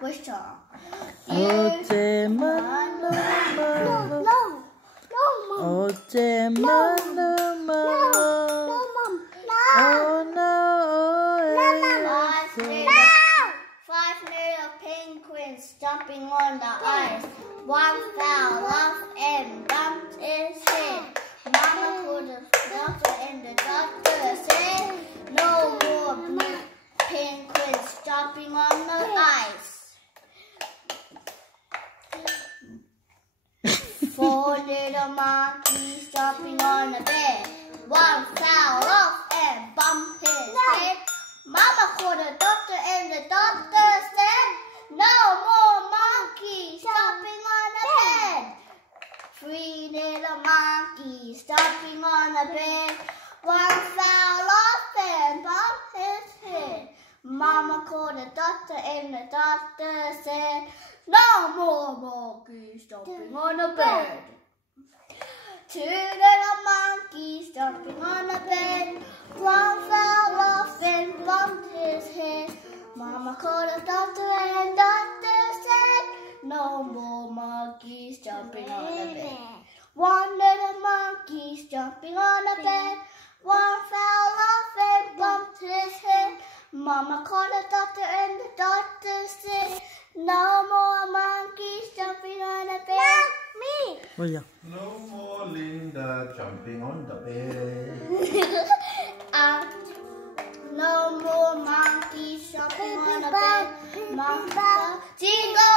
Which song? 어제 만나 어제 만나 Five little penguins jumping on the ice. One fell off and bumped his head. Mama called the doctor and the doctor said, no more penguins jumping on the ice. Four little monkeys jumping on the bed. One fell off and bumped his head. Mama called the doctor and the doctor said, no more monkeys jumping on the bed. Three little monkeys jumping on the bed. One fell off and bumped his head. Mama called the doctor and the doctor said, no more monkeys jumping on the bed. Two little monkeys jumping on the bed. One fell off and bumped his head. Mama called the doctor and doctor said, no more monkeys jumping on the bed. One little monkey's jumping on the bed. One fell off and bumped his head. Mama called the doctor and the doctor said, no more monkeys jumping on the bed. Me. 뭐야? No more Linda jumping on the bed. No more monkeys jumping on the bed. Mama, jingle.